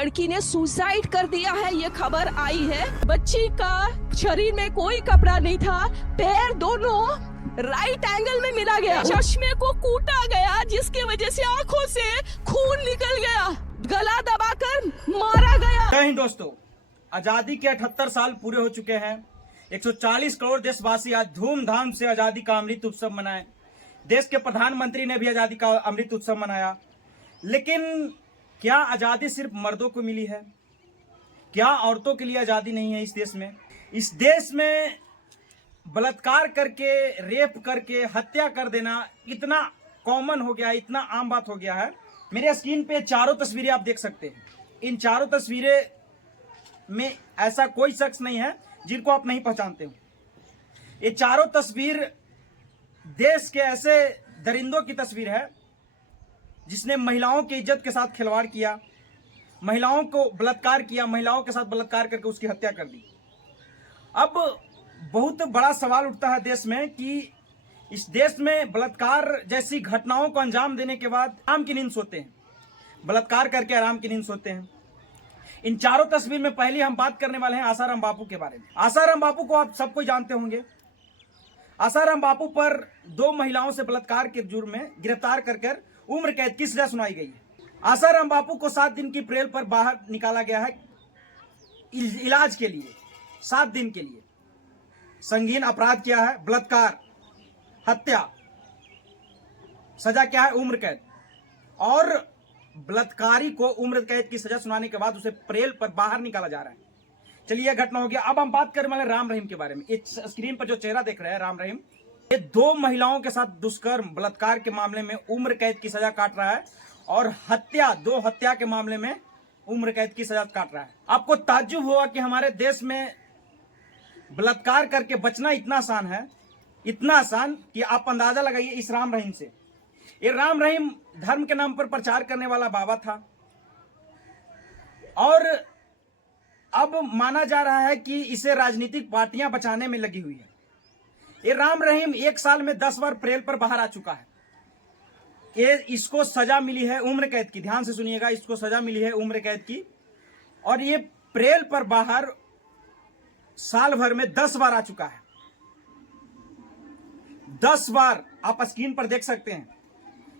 लड़की ने सुसाइड कर दिया है, ये खबर आई है। बच्ची का शरीर में कोई कपड़ा नहीं था, पैर दोनों राइट एंगल में मिला गया, चश्मे को कूटा गया जिसकी वजह से आंखों से खून निकल गया, गला दबाकर मारा गया। जय हिंद दोस्तों, आजादी के 78 साल पूरे हो चुके हैं। 140 करोड़ देशवासी आज धूमधाम से आजादी का अमृत उत्सव मनाए। देश के प्रधानमंत्री ने भी आजादी का अमृत उत्सव मनाया। लेकिन क्या आजादी सिर्फ मर्दों को मिली है? क्या औरतों के लिए आजादी नहीं है इस देश में? इस देश में बलात्कार करके, रेप करके, हत्या कर देना इतना कॉमन हो गया है, इतना आम बात हो गया है। मेरे स्क्रीन पे चारों तस्वीरें आप देख सकते हैं। इन चारों तस्वीरें में ऐसा कोई शख्स नहीं है जिनको आप नहीं पहचानते हो। ये चारों तस्वीर देश के ऐसे दरिंदों की तस्वीर है जिसने महिलाओं की इज्जत के साथ खिलवाड़ किया, महिलाओं को बलात्कार किया, महिलाओं के साथ बलात्कार करके उसकी हत्या कर दी। अब बहुत बड़ा सवाल उठता है देश में कि इस देश में बलात्कार जैसी घटनाओं को अंजाम देने के बाद आराम की नींद सोते हैं, बलात्कार करके आराम की नींद सोते हैं। इन चारों तस्वीर में पहले हम बात करने वाले हैं आसाराम बापू के बारे में। आसाराम बापू को आप सबको जानते होंगे। आसाराम बापू पर 2 महिलाओं से बलात्कार के जुर्म में गिरफ्तार कर उम्र कैद की सजा सुनाई गई है। आसाराम बापू को 7 दिन की प्रेल पर बाहर निकाला गया है इलाज के लिए। 7 दिन के लिए। संगीन अपराध किया है, बलात्कार, हत्या, सजा क्या है? उम्र कैद। और बलात्कारी को उम्र कैद की सजा सुनाने के बाद उसे प्रेल पर बाहर निकाला जा रहा है। चलिए, यह घटना हो गया। अब हम बात करने वाले राम रहीम के बारे में। इस स्क्रीन पर जो चेहरा देख रहे हैं, राम रहीम, ये 2 महिलाओं के साथ दुष्कर्म, बलात्कार के मामले में उम्र कैद की सजा काट रहा है और हत्या, 2 हत्या के मामले में उम्र कैद की सजा काट रहा है। आपको ताज्जुब हुआ कि हमारे देश में बलात्कार करके बचना इतना आसान है, इतना आसान कि आप अंदाजा लगाइए इस राम रहीम से। ये राम रहीम धर्म के नाम पर प्रचार करने वाला बाबा था और अब माना जा रहा है कि इसे राजनीतिक पार्टियां बचाने में लगी हुई है। ये राम रहीम 1 साल में 10 बार प्रेल पर बाहर आ चुका है। ये इसको सजा मिली है उम्र कैद की। ध्यान से सुनिएगा, इसको सजा मिली है उम्र कैद की और ये प्रेल पर बाहर साल भर में 10 बार आ चुका है। 10 बार आप स्क्रीन पर देख सकते हैं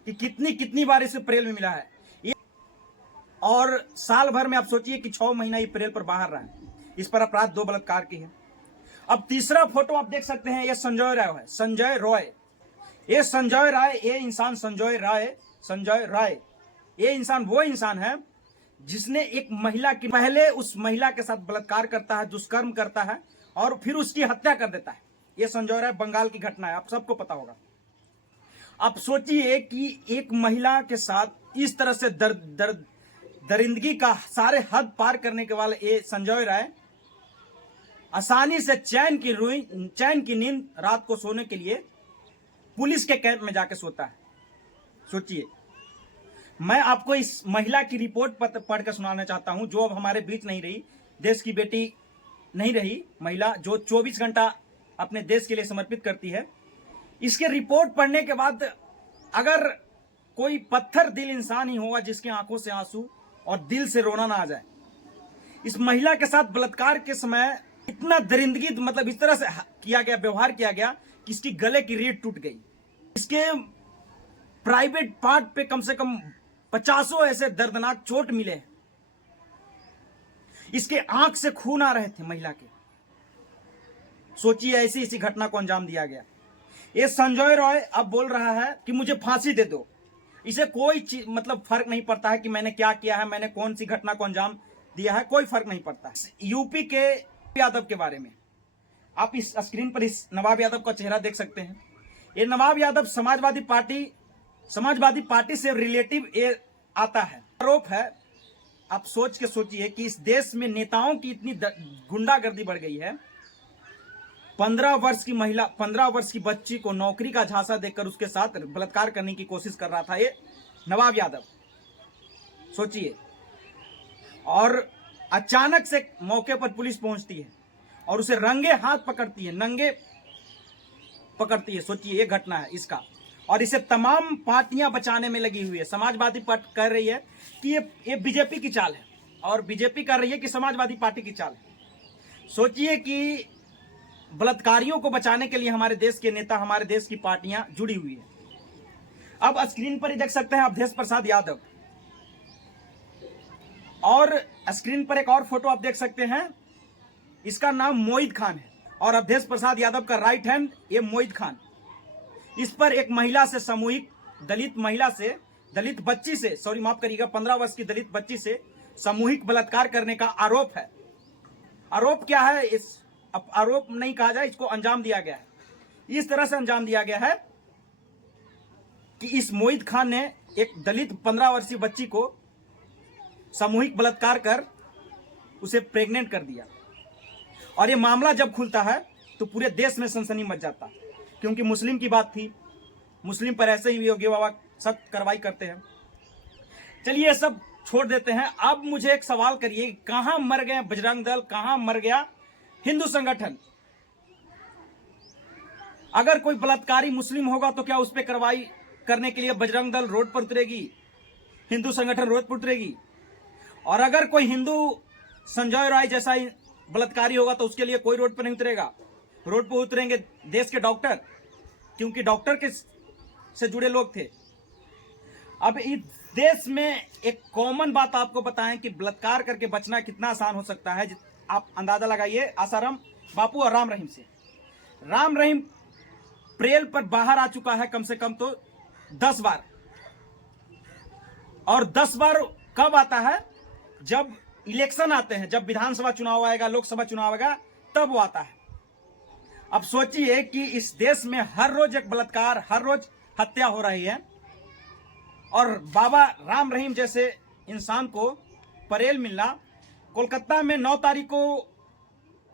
कि कितनी बार इसे प्रेल में मिला है। और साल भर में आप सोचिए कि 6 महीना ये प्रेल पर बाहर रहा है। इस पर अपराध 2 बलात्कार की है। अब तीसरा फोटो आप देख सकते हैं, ये संजय राय है। संजय रॉय, ये संजय राय, ये इंसान संजय राय, ये इंसान वो इंसान है जिसने एक महिला की, पहले उस महिला के साथ बलात्कार करता है, दुष्कर्म करता है और फिर उसकी हत्या कर देता है। ये संजय राय, बंगाल की घटना है, आप सबको पता होगा। आप सोचिए कि एक महिला के साथ इस तरह से दरिंदगी का सारे हद पार करने के वाले ये संजय राय आसानी से चैन की नींद रात को सोने के लिए पुलिस के कैंप में जाके सोता है। सोचिए, मैं आपको इस महिला की रिपोर्ट पढ़ कर सुनाना चाहता हूं, जो अब हमारे बीच नहीं रही, देश की बेटी नहीं रही, महिला जो 24 घंटा अपने देश के लिए समर्पित करती है। इसके रिपोर्ट पढ़ने के बाद अगर कोई पत्थर दिल इंसान ही होगा जिसकी आंखों से आंसू और दिल से रोना ना आ जाए। इस महिला के साथ बलात्कार के समय इतना दरिंदगी, मतलब इस तरह से किया गया, व्यवहार किया गया कि इसकी गले की रीढ़ टूट गई। इसके प्राइवेट पार्ट पे कम से कम 50 ऐसे दर्दनाक चोट मिले। इसके आंख से खून आ रहे थे महिला के। सोचिए, ऐसी घटना को अंजाम दिया गया। ये संजय रॉय अब बोल रहा है कि मुझे फांसी दे दो। इसे कोई चीज, मतलब फर्क नहीं पड़ता है कि मैंने क्या किया है, मैंने कौन सी घटना को अंजाम दिया है, कोई फर्क नहीं पड़ता। यूपी के यादव के बारे में आप इस स्क्रीन पर इस नवाब यादव का चेहरा देख सकते हैं। ये नवाब यादव समाजवादी पार्टी से रिलेटिव ये आता है। आरोप है, आप सोच के सोचिए कि इस देश में नेताओं की इतनी गुंडागर्दी बढ़ गई है। 15 वर्ष की महिला, 15 वर्ष की बच्ची को नौकरी का झांसा देकर उसके साथ बलात्कार करने की कोशिश कर रहा था ये नवाब यादव। सोचिए, और अचानक से मौके पर पुलिस पहुंचती है और उसे रंगे हाथ पकड़ती है, नंगे पकड़ती है। सोचिए, ये घटना है इसका। और इसे तमाम पार्टियां बचाने में लगी हुई है। समाजवादी पार्टी कह रही है कि ये बीजेपी की चाल है। और बीजेपी कर रही है कि समाजवादी पार्टी की चाल है। सोचिए कि बलात्कारियों को बचाने के लिए हमारे देश के नेता, हमारे देश की पार्टियां जुड़ी हुई है। अब स्क्रीन पर ही देख सकते हैं अवधेश प्रसाद यादव, और स्क्रीन पर एक और फोटो आप देख सकते हैं, इसका नाम मोहित खान है और अवधेश प्रसाद यादव का राइट हैंड ये मोहित खान। इस पर एक महिला से सामूहिक, दलित बच्ची से, सॉरी माफ करिएगा, 15 वर्ष की दलित बच्ची से सामूहिक बलात्कार करने का आरोप है। आरोप क्या है, इस आरोप नहीं कहा जाए, इसको अंजाम दिया गया है। इस तरह से अंजाम दिया गया है कि इस मोहित खान ने एक दलित 15 वर्षीय बच्ची को सामूहिक बलात्कार कर उसे प्रेग्नेंट कर दिया। और ये मामला जब खुलता है तो पूरे देश में सनसनी मच जाता, क्योंकि मुस्लिम की बात थी। मुस्लिम पर ऐसे ही योगी बाबा सख्त कार्रवाई करते हैं। चलिए ये सब छोड़ देते हैं। अब मुझे एक सवाल करिए, कहां मर गए बजरंग दल, कहां मर गया हिंदू संगठन? अगर कोई बलात्कारी मुस्लिम होगा तो क्या उस पर कार्रवाई करने के लिए बजरंग दल रोड पर उतरेगी, हिंदू संगठन रोड पर उतरेगी? और अगर कोई हिंदू संजय राय जैसा बलात्कारी होगा तो उसके लिए कोई रोड पर नहीं उतरेगा। रोड पर उतरेंगे देश के डॉक्टर, क्योंकि डॉक्टर के से जुड़े लोग थे। अब इस देश में एक कॉमन बात आपको बताएं कि बलात्कार करके बचना कितना आसान हो सकता है। आप अंदाजा लगाइए आसाराम बापू और राम रहीम से। राम रहीम प्रेल पर बाहर आ चुका है कम से कम तो 10 बार, और 10 बार कब आता है? जब इलेक्शन आते हैं, जब विधानसभा चुनाव आएगा, लोकसभा चुनाव आएगा, तब वो आता है। अब सोचिए कि इस देश में हर रोज एक बलात्कार, हर रोज हत्या हो रही है, और बाबा राम रहीम जैसे इंसान को परेल मिलना। कोलकाता में 9 तारीख को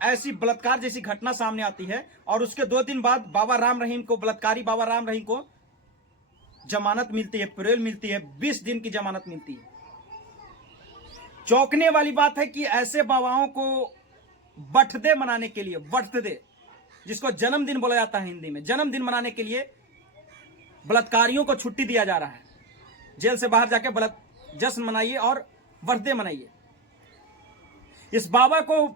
ऐसी बलात्कार जैसी घटना सामने आती है, और उसके 2 दिन बाद बाबा राम रहीम को, बलात्कारी बाबा राम रहीम को जमानत मिलती है, परेल मिलती है, 20 दिन की जमानत मिलती है। चौंकने वाली बात है कि ऐसे बाबाओं को बर्थडे मनाने के लिए, बर्थडे जिसको जन्मदिन बोला जाता है हिंदी में, जन्मदिन मनाने के लिए बलात्कारियों को छुट्टी दिया जा रहा है। जेल से बाहर जाके जश्न मनाइए और बर्थडे मनाइए। इस बाबा को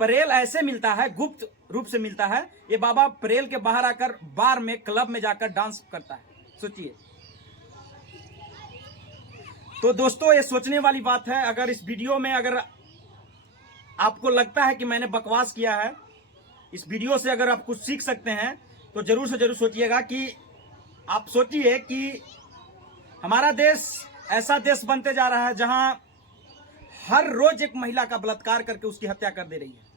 परेल ऐसे मिलता है, गुप्त रूप से मिलता है। ये बाबा परेल के बाहर आकर बार में, क्लब में जाकर डांस करता है। सोचिए। तो दोस्तों ये सोचने वाली बात है। अगर इस वीडियो में अगर आपको लगता है कि मैंने बकवास किया है, इस वीडियो से अगर आप कुछ सीख सकते हैं तो जरूर से जरूर सोचिएगा कि आप सोचिए कि हमारा देश ऐसा देश बनते जा रहा है जहां हर रोज एक महिला का बलात्कार करके उसकी हत्या कर दे रही है।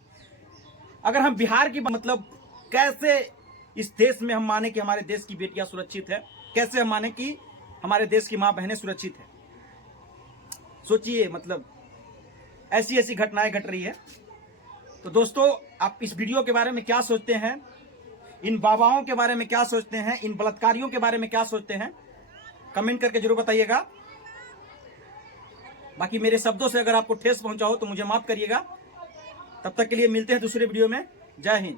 अगर हम बिहार की, मतलब कैसे इस देश में हम माने कि हमारे देश की बेटियां सुरक्षित है, कैसे हम माने कि हमारे देश की मां बहनें सुरक्षित है? सोचिए, मतलब ऐसी ऐसी घटनाएं घट रही है। तो दोस्तों आप इस वीडियो के बारे में क्या सोचते हैं, इन बाबाओं के बारे में क्या सोचते हैं, इन बलात्कारियों के बारे में क्या सोचते हैं, कमेंट करके जरूर बताइएगा। बाकी मेरे शब्दों से अगर आपको ठेस पहुंचा हो तो मुझे माफ करिएगा। तब तक के लिए मिलते हैं दूसरे वीडियो में। जय हिंद।